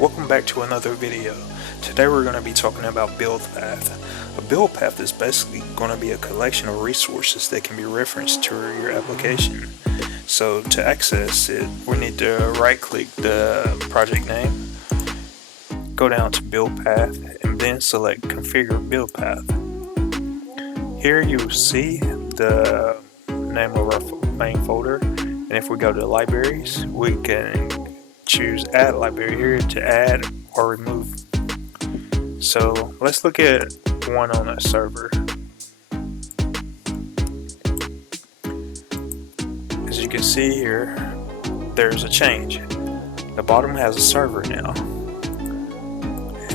Welcome back to another video. Today we're going to be talking about build path. A build path is basically going to be a collection of resources that can be referenced to your application. So to access it, we need to right click the project name, go down to build path, and then select configure build path. Here you will see the name of our main folder, and if we go to libraries, we can choose add library here to add or remove. So let's look at one on a server. As you can see here, there's a change. The bottom has a server now.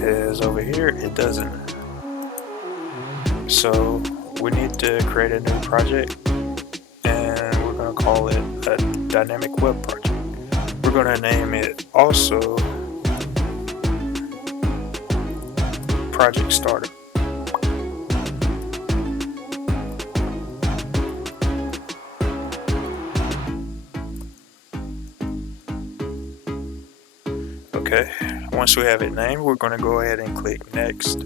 As over here, it doesn't. So we need to create a new project, and we're going to call it a dynamic web project. We're going to name it also project starter. Okay, once we have it named, we're going to go ahead and click next.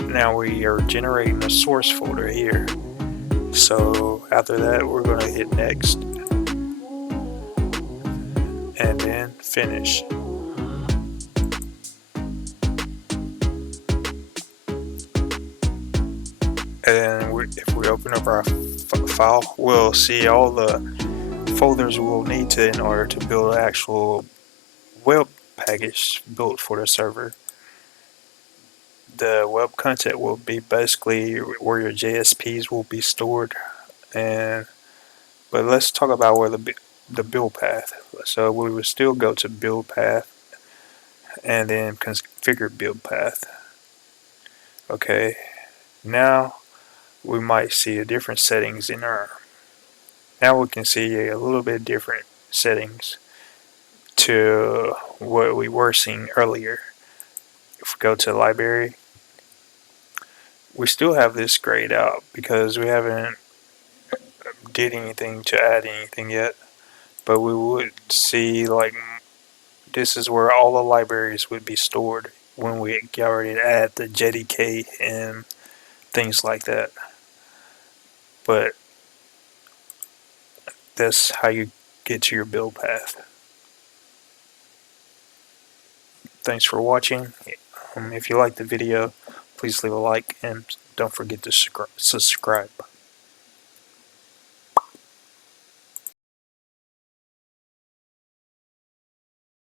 Now we are generating a source folder here. So after that, we're going to hit next and then finish. And if we open up our file, we'll see all the folders we'll need to in order to build an actual web package built for the server. The web content will be basically where your JSPs will be stored, but let's talk about where the build path. So we will still go to build path and then configure build path. Okay, now we might see a different settings in our. Now we can see a little bit different settings to what we were seeing earlier. If we go to library, we still have this grayed out because we haven't did anything to add anything yet, but we would see like this is where all the libraries would be stored when we get ready to add the JDK and things like that. But that's how you get to your build path. Thanks for watching. If you liked the video, please leave a like and don't forget to subscribe.